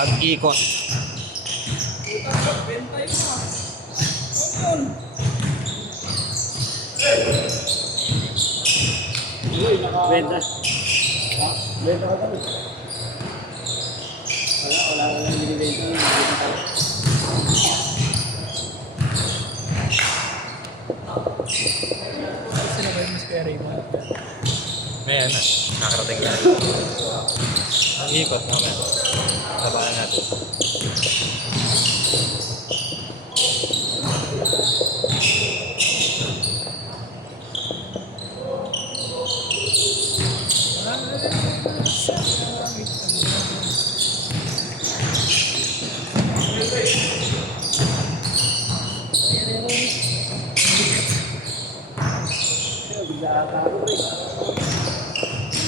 Pag-ikot. Benta. Benta ka kami. Wala lang binibenta. Sino ba yung Miss Perry mo? Ayan na. Nakarating na. Ang ikot naman. Sabahan natin.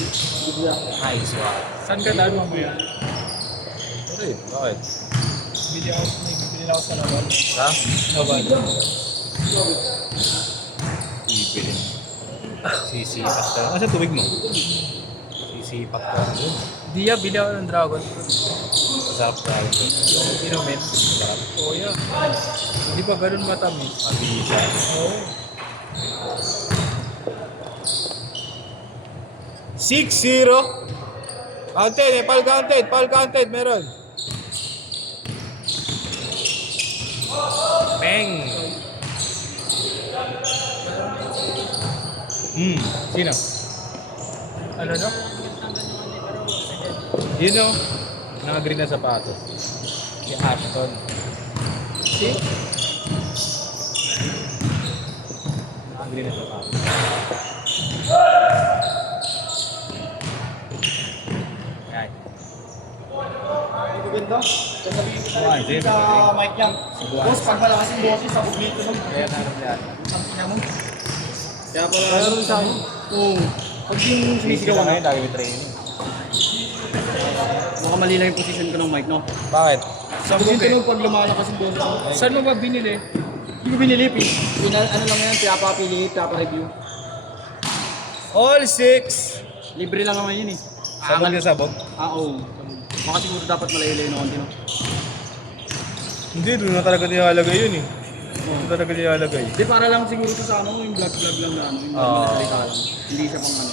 Nice one. Saan ka daan mamaya? Sorry, bakit? Bili ako sa laban. Ha? Laban. Ibili. Sisipat ka. Asa tubig mo? Sisipat ka. Diya, bili ako ng dragon fruit. Masarap ka. Yung inumin. Masarap. Oo, yeah. Hindi pa ganun matamis. Mabisa. Oo. 6-0. Counted, Paul counted, meron. Peng. Sino? Ano no? Yun o. Naka-green na sapatos. Si Ashton. Si? Naka-green na sapatos. Yan. Ganda. Sasabihin ko Ay, sa Jim. sa mic niya. Subuhan. Boss, pag malakas yung boses, sabog dito sa Kaya na yan. ang ina mo. Kaya pala meron sa ano. Oo. Pag yung Busy sinisigaw lang na, ngayon, lagi may training. baka mali lang yung position ko ng mic, no? Bakit? Sa Kasi yung buke. tunog pag lumalakas yung boses ko. Saan mo ba binili? Hindi ko binilip eh. Yun, ano lang yan, pinapapili, pinapa-review. All 6. Libre lang naman yun eh. Sabog na sabog? Oo. Baka siguro dapat malayo-layo na konti, no? Hindi, doon na talaga nilalagay yun eh. Doon talaga nilalagay. Hindi, para lang siguro to sa ano, yung vlog-vlog lang na ano, yung salita lang. Hindi siya pang ano.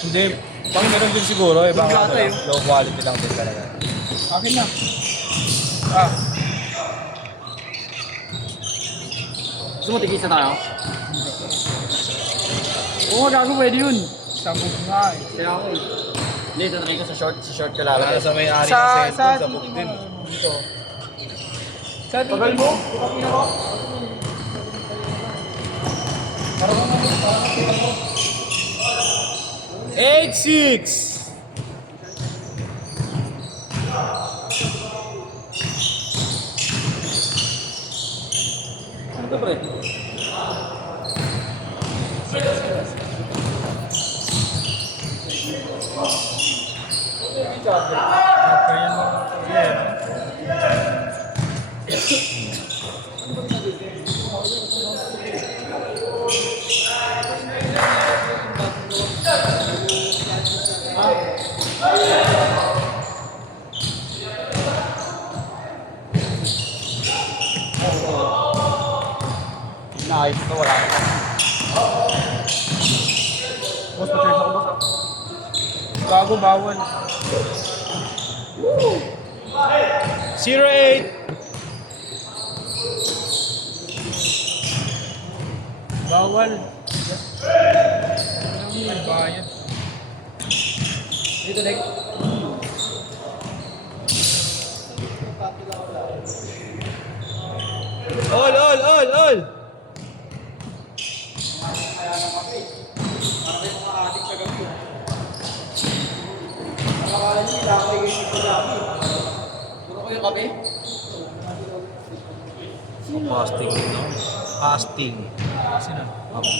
Hindi, pang meron din siguro eh. Baka Yung ano plata lang, low quality lang din talaga. Akin na. Ah, Gusto mo tigisa tayo? Oo, gago, pwede yun. sabog nga eh. Kaya ako eh. Hindi, tatry ko sa short ka Para lalagay. sa may-ari Sa, ng sa, cellphone, sabog din. dito. Sa Tagal dito mo? mo? Ipapin ako? 8-6. Ano ka, pre? Okay, yan mo. Yeah. Naayos ito, wala na. Boss, pa-charge ako, boss. Gago, bawal. 0-8. Bawal. Ano mo may bayad? Dito, Dek. All. Akala niyo, ilakay kayo dito lagi. Puro ko yung kape? Fasting din no? Fasting. Sino? Ako.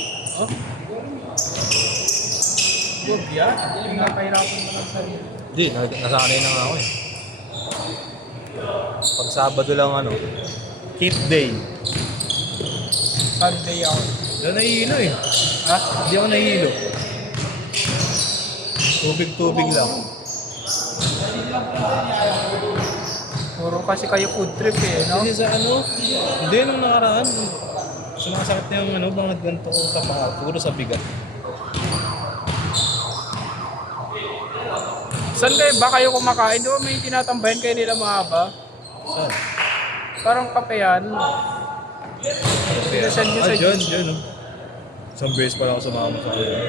Oh? Huwag yan. Yung nakahirapan mo lang sarili. Hindi, nasanay na nga ako eh. Pag Sabado lang ano, cheat day. Sunday ako. Doon nahihilo eh. Ha? Hindi ako nahihilo. Tubig-tubig lang. Puro kasi kayo food trip eh, no? Kasi sa ano, hindi nung nakaraan. Sumakasakit na yung ano, bang nagganto ko sa paa. Puro sa bigat. Saan kayo ba kayo kumakain? Di ba may tinatambayan kayo nila mahaba? Saan? Parang kape yan. Pinasend nyo sa Dyan. Oh. Isang beses pa lang ako sumama sa kuya.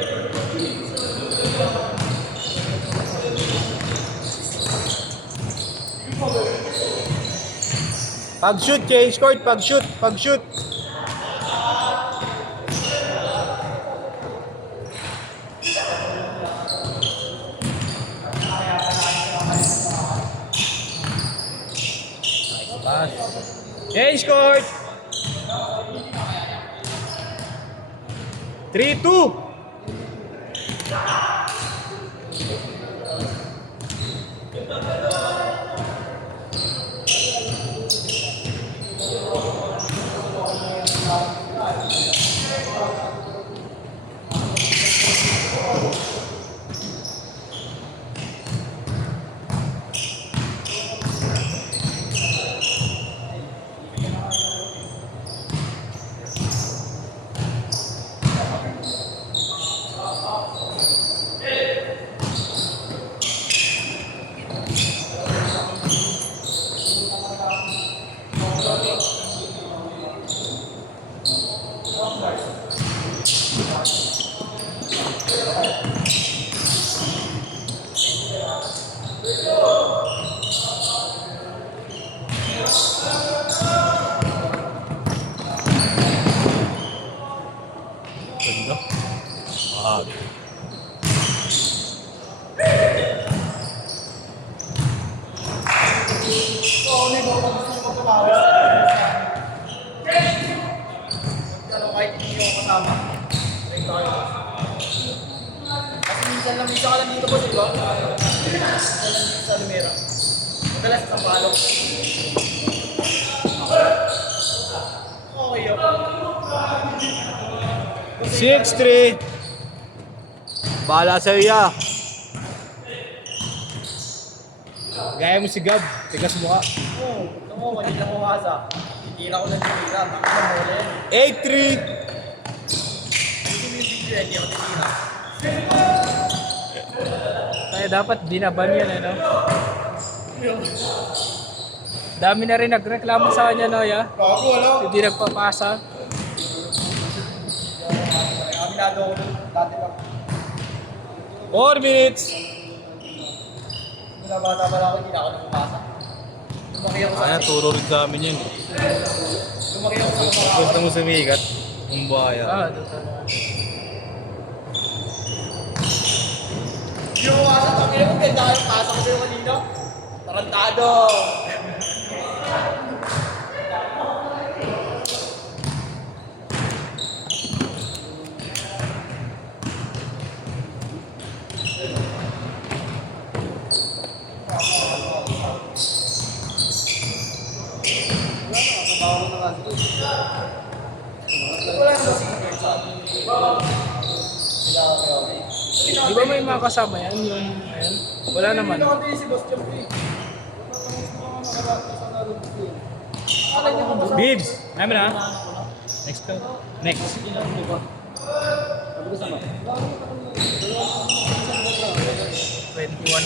Pag-shoot, change court. Pag-shoot. Pass. Change court. 3-2. Ganda. Mahal. Kahit hindi ko kasama. Kasi minsan lang ka lang dito po, di ba? Minsan lang dito sa Lumera. Madalas sa Palok. Okay ako. 6-3. Bahala sa'yo ya. Gaya mo si Gab. Tigas mo ka. Oo, ito mo, mali lang umasa. Titira ko ng titira. Makita mo ulit. 8-3. Hindi mo yung video, hindi ako titira. Kaya dapat binaban yan, ano? Dami na rin nagreklamo sa kanya, no, ya? Bago, wala. Hindi nagpapasa. Aminado ako dun. Dati pa. 4 minutes. Mula bata pa lang ako, hindi na ako namumasa. Lumaki ako sa Turo rin sa amin yun. Lumaki ako sa mga Gusto mo sumikat? Ang buhaya. Doon sa yung umasa, tangin mo, ganda yung pasok ko sa'yo kanina. Tarantado. Wala na kasi Di ba may mga kasama yan? Yung, ayan. Wala naman. Hindi si Boss Jump eh. Bibs! Namin na. Next to. Next. 21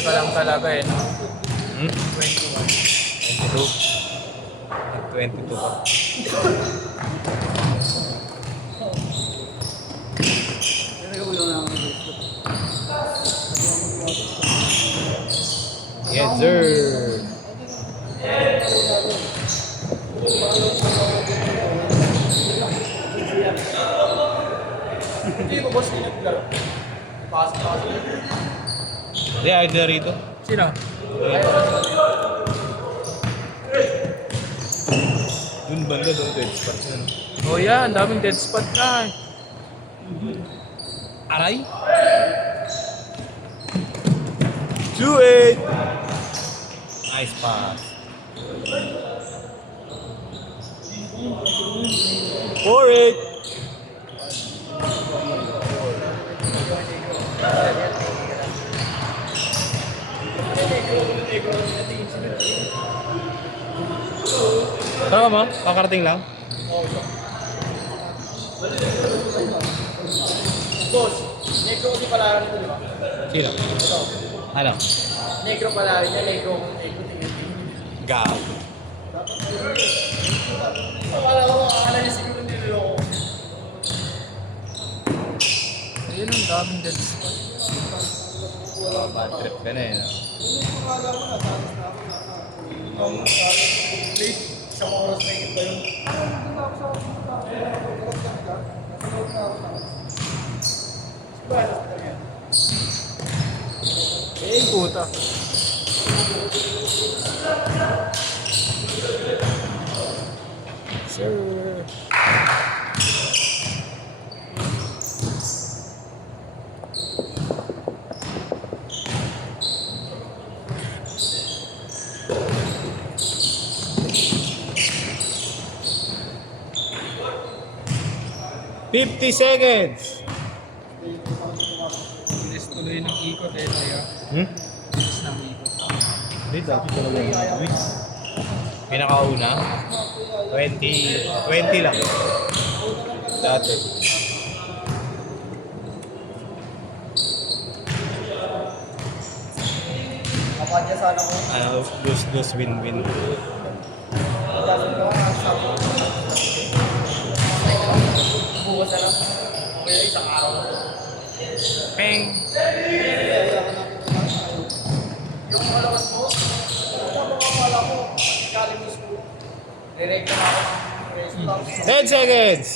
ka lang talaga eh, no? 21. 22. Nag-22 pa. Yes, sir. Hindi ko boss nilaglar. Pasok. Hindi, ayaw na rito. Sino? Dun banda, doon dead spot yun. Oh yan, daming dead spot na. Aray? 2-8. Nice pass. 4-8. Saan ka mo? Kakarating lang? Boss, negro kasi pala nito, di ba? Sino? Ito. Ano? Negro pala rin yan, negro tingin. Gab. Akala niya siguro niloloko. Ayun ang daming dead spot. Bad trip ka na eh. No? Isang oras na higit ba yun? Eh, puta. Sir. $50 seconds! Bilis tuloy ng ikot eh, tayo. Hmm? Bilis ng ikot. Hindi, dati talaga yung Luis. Pinakauna? 20 lang. Dati. Kapadya sana ko. Ano, lose, win. Bukas na lang. Kaya isang araw. Peng! Yung malakas mo, ano mga pala mo, kalimos mo. Direct na ako. 10 seconds!